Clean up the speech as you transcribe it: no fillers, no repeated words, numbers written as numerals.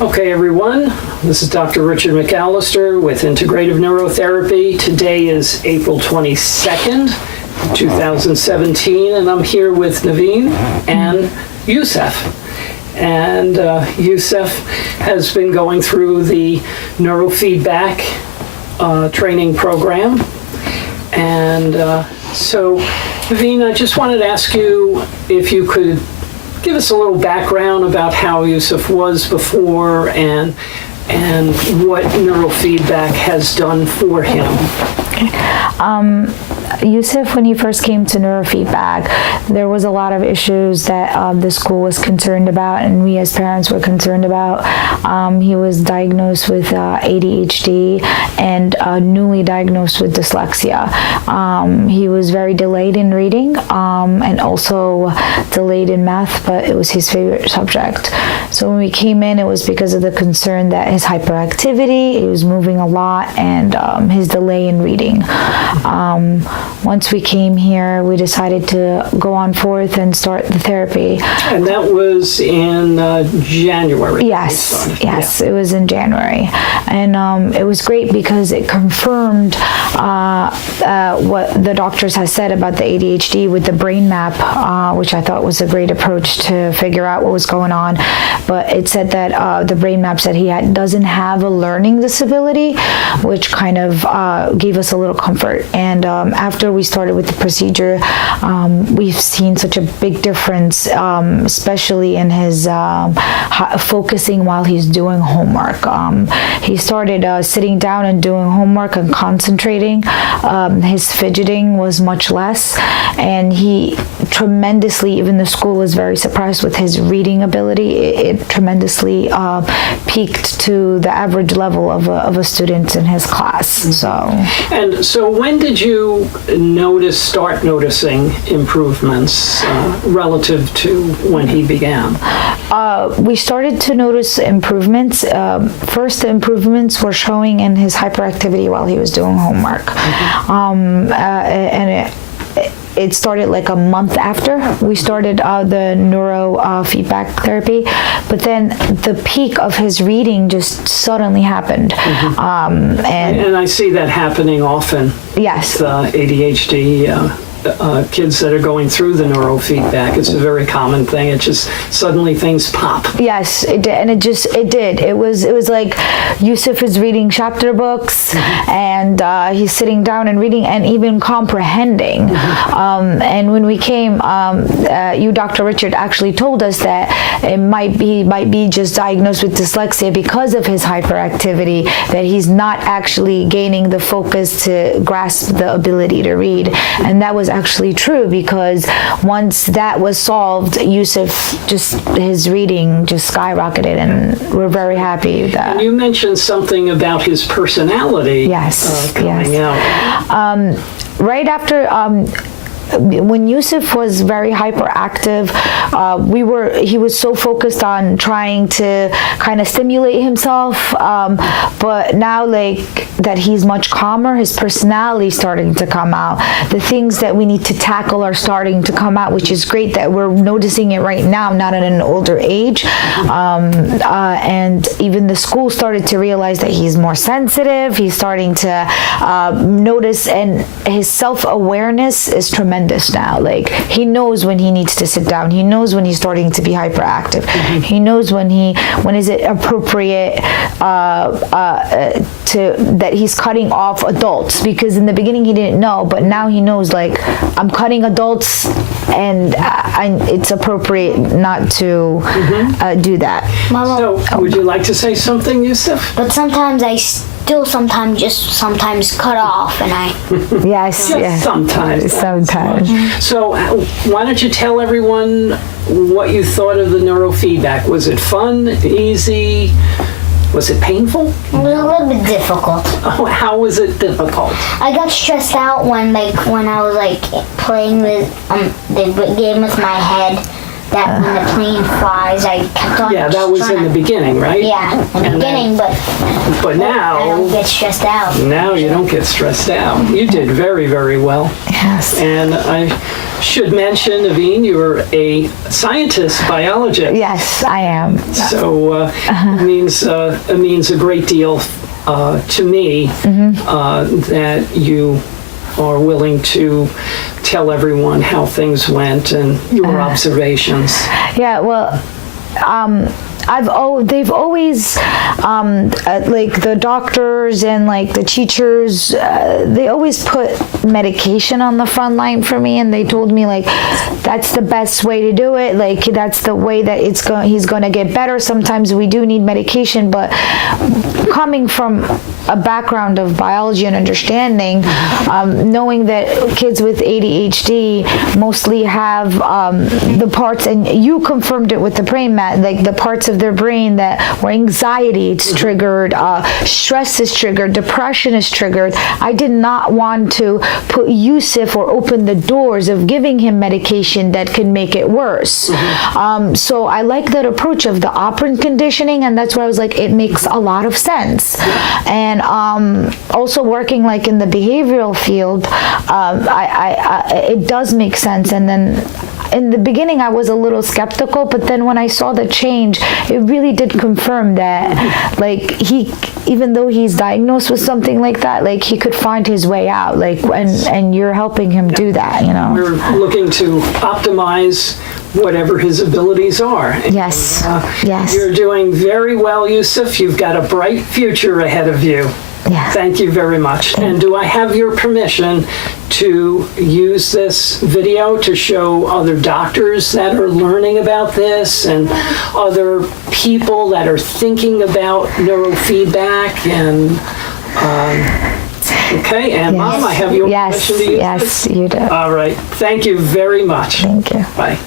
Okay, everyone, this is Dr. Richard McAllister with Integrative Neurotherapy. Today is April 22nd, 2017, and I'm here with Naveen and Yusuf. And Yusuf has been going through the neurofeedback training program. And so, Naveen, I just wanted to ask you if you could give us a little background about how Yusuf was before and what neurofeedback has done for him. Yusuf, when he first came to neurofeedback, there was a lot of issues that the school was concerned about and we as parents were concerned about. He was diagnosed with ADHD and newly diagnosed with dyslexia. He was very delayed in reading and also delayed in math, but it was his favorite subject. So when we came in, it was because of the concern that his hyperactivity, he was moving a lot, and his delay in reading. Once we came here, we decided to go on forth and start the therapy. And that was in January? Yes, it was in January. And it was great because it confirmed what the doctors had said about the ADHD with the brain map, which I thought was a great approach to figure out what was going on. But it said that the brain map said he doesn't have a learning disability, which kind of gave us a little comfort. And after we started with the procedure, we've seen such a big difference, especially in his focusing while he's doing homework. He started sitting down and doing homework and concentrating. His fidgeting was much less, and he tremendously, even the school was very surprised with his reading ability. It tremendously peaked to the average level of a student in his class. And so when did you start noticing improvements relative to when he began? We started to notice improvements. First, the improvements were showing in his hyperactivity while he was doing homework. And it started like a month after we started the neurofeedback therapy, but then the peak of his reading just suddenly happened. And I see that happening often. Yes. With ADHD kids that are going through the neurofeedback. It's a very common thing. It just suddenly things pop. Yes, it did, and it did. It was like Yusuf is reading chapter books, and he's sitting down and reading and even comprehending. And when we came, you, Dr. Richard, actually told us that it might be just diagnosed with dyslexia because of his hyperactivity, that he's not actually gaining the focus to grasp the ability to read, and that was actually true, because once that was solved, Yusuf, just his reading just skyrocketed, and we're very happy with that. And you mentioned something about his personality. Coming out. Right after when Yusuf was very hyperactive, he was so focused on trying to kind of stimulate himself, but now like that he's much calmer, his personality is starting to come out. The things that we need to tackle are starting to come out, which is great that we're noticing it right now, not at an older age. And even the school started to realize that he's more sensitive. He's starting to notice, and his self-awareness is tremendous now. Like, he knows when he needs to sit down. He knows when he's starting to be hyperactive. He knows when is it appropriate that he's cutting off adults, because in the beginning he didn't know, but now he knows, like, I'm cutting adults and it's appropriate not to do that. Mama, So, would you like to say something, Yusuf? but sometimes I still sometimes cut off, and I Yes. Sometimes. So why don't you tell everyone what you thought of the neurofeedback? Was it fun, easy? Was it painful? it was a little bit difficult. Oh, how was it difficult? I got stressed out when I was playing with the game with my head. that when the plane flies, I kept on. Yeah, that was in trying the to- beginning, right? Yeah, in the And beginning, but But I don't now, get stressed out. now you don't get stressed out. You did very, very well. Yes. And I should mention, Naveen, you're a scientist, biologist. Yes, I am. So it means a great deal to me that you are willing to tell everyone how things went and your observations. Yeah, well, they've always, like the doctors and like the teachers, they always put medication on the front line for me, and they told me like that's the best way to do it. Like that's the way that he's going to get better. Sometimes we do need medication, but coming from a background of biology and understanding, knowing that kids with ADHD mostly have the parts, and you confirmed it with the brain mat, like the parts of their brain that where anxiety is triggered, stress is triggered, depression is triggered. I did not want to put Yusuf or open the doors of giving him medication that could make it worse. So I like that approach of the operant conditioning, and that's why I was like, it makes a lot of sense. And also working like in the behavioral field, it does make sense. And then in the beginning I was a little skeptical, but then when I saw the change, it really did confirm that like even though he's diagnosed with something like that, like he could find his way out, like and you're helping him do that, you know. We're looking to optimize whatever his abilities are. Yes. Yes. You're doing very well, Yusuf. You've got a bright future ahead of you. Yeah. Thank you very much. And do I have your permission to use this video to show other doctors that are learning about this and other people that are thinking about neurofeedback and okay, and Mom, I have your permission to use Yes, this? you do. All right. Thank you very much. Thank you. Bye.